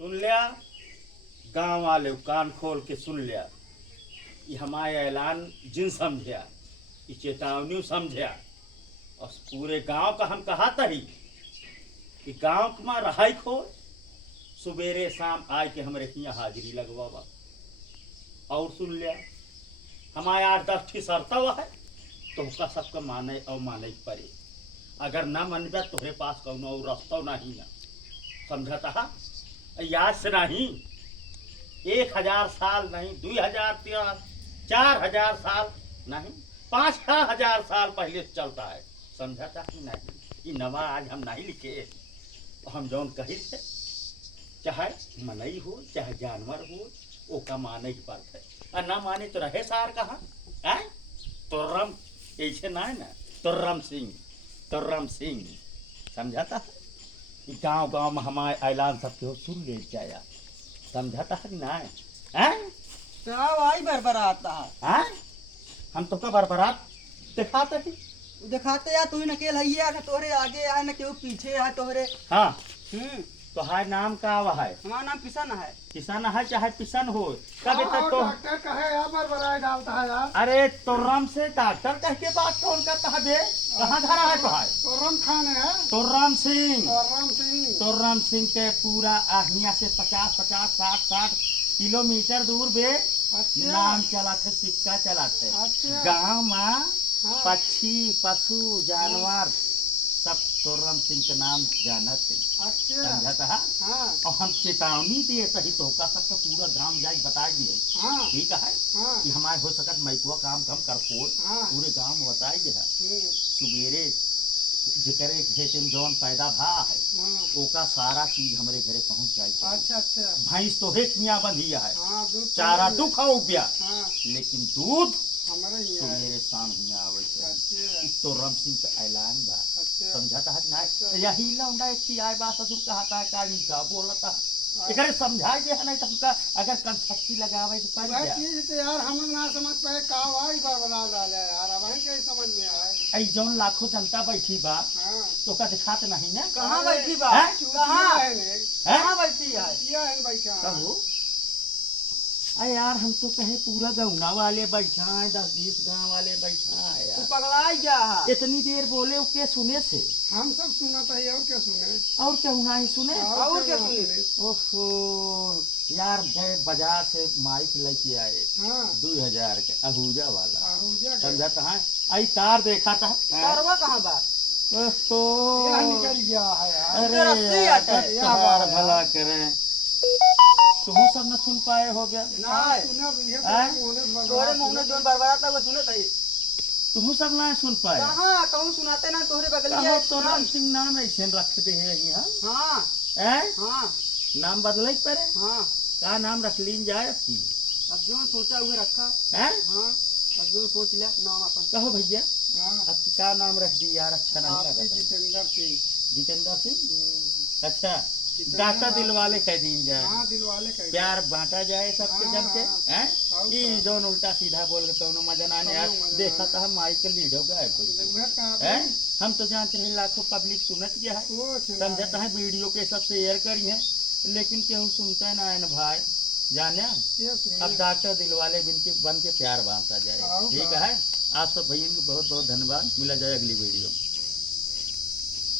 सुन लिया गांव वाले कान खोल के सुन लिया। ये हमारे ऐलान जिन समझिया, ये चेतावनी समझिया और पूरे गांव का हम कहा था ही कि गांव में रहाई खो सुबेरे शाम आए के हमरे यहाँ हाजिरी लगवावा। और सुन लिया हमारे 8-10 ठी शर्ता हुआ है तो उसका सबका माने और माने पड़े। अगर ना मन जाए तुम्हारे पास कौन और रास्ता नहीं ना समझता है। याद से नहीं 1000 साल नहीं 2000 4000 साल नहीं 5000 साल पहले चलता है। समझता कि नहीं ये नवा आज हम नहीं लिखे। हम जौन कही थे चाहे मनई हो चाहे जानवर हो वो का माने की बात है। और ना माने तो रहे सार कहाँ है। तुर्रम ऐसे ना है ना तुर्रम सिंह समझाता है। गांव गांव में हमारे ऐलान सबके सुन ले जाया। समझाता है ना है क्या भाई बरबराता है। हैं? हम तो का बरबरात दिखाते थे। दिखाते यार तू ही नकेल है ना तोहरे आगे है ना केहू पीछे है तोहरे। हाँ तो हाय नाम का आवा है हमारा नाम किसान है। किसान है चाहे पिसन हो कब तक तो डॉक्टर कहे यार बरबराई डालता है यार। अरे तुर्रम से डॉक्टर कह के बात कौन करता है बे। कहाँ धरा है तो है तुर्रम खान है। तुर्रम सिंह तुर्रम सिंह के पूरा आहिया से 50 60 किलोमीटर दूर बे अच्छा नाम चला थे सिक्का चला थे। अच्छा गाँव में हाँ। पक्षी पशु जानवर सब तुर्रम सिंह के नाम जाना थे। अच्छा समझता है। हाँ और हम चेतावनी दिए तही तो का सबका पूरा ग्राम जाए बता दिए। हाँ ठीक है हाँ कि हमारे हो सकत मैकुआ काम कम कर फोड़ हाँ पूरे गांव में बताई है। सुबेरे जिकरे खेत में जौन पैदा भा है ओका सारा चीज हमारे घरे पहुंच जाए। अच्छा अच्छा भैंस तो है खिया बंधिया है हाँ दूध चारा तू खाओ पिया हाँ लेकिन दूध हमारे ही है। सुबेरे शाम हिया आवे है। अच्छा तो रम सिंह का ऐलान बा अच्छा समझाता है ना। यही लौंडा एक की आए बात ससुर कहता है काली का बोलता एकरे समझा के है नहीं तो हमका अगर कंठक्की लगावे तो पड़ वह गया। चीज तो यार हम ना समझ पाए का भाई बरबरा डाले यार अब हम कैसे समझ में आए। आई जौन लाखों जनता बैठी बा हाँ तो का दिखात नहीं ना। कहाँ बैठी बा हैं? कहाँ है ने कहाँ बैठी है। ये है बैठा कहो अरे यार हम तो कहे पूरा गौना वाले बैठा है 10-20 गाँव वाले बैठा है तू यार। पगड़ाई गया है। इतनी देर बोले वो के सुने से हम सब सुना था और क्या सुने। और क्या हुआ ही सुने। और क्या ना सुने? ओहो यार गए बाजार से माइक लेके आए हाँ 2000 के आहूजा वाला आहूजा का समझाता है। आई तार देखा था तारवा कहाँ बा। ओहो यह निकल गया है यार। अरे रस्सी यार, आता है, तुम्हारा भला करें तुम सब न सुन पाए हो गया। हाँ, सुना भी है हैं? तोहरे मुंह में जोन बरबराता वो सुने थे। तुम सब ना सुन पाए। कहाँ कहूँ सुनाते ना तोहरे बगलिया कहो है, तो सुना। राम सिंह नाम ऐसे रख दे है यहाँ हाँ हैं? हाँ नाम बदले पड़े हाँ का नाम रख लीन जाए अब की अब जो सोचा हुए रखा। हैं? हाँ अब जो सोच लिया नाम अपन। कहो भैया हाँ अब की का नाम रख दी यार अच्छा नहीं आपकी लगा। जितेंद्र सिंह। जितेंद्र सिंह अच्छा डाका दिल वाले कह दीन जाए हाँ दिल वाले कह प्यार बांटा जाए सबके जन के हाँ, हैं। और ई का? जौन उल्टा सीधा बोल के तो मजा ना यार कौनो मजा देखा ना। था हम माइक के लीड हो गए वह कहा हैं। हम तो जानते हैं लाखों पब्लिक सुनत गया है वो सुना समझता है वीडियो के सब शेयर करी है लेकिन केहू सुनता है ना है ना भाई जाने। ये सुना अब डॉक्टर दिल वाले बन के प्यार बांटता जाए। और ठीक का? है आप सब भैया को बहुत बहुत धन्यवाद। मिला जाए अगली वीडियो में।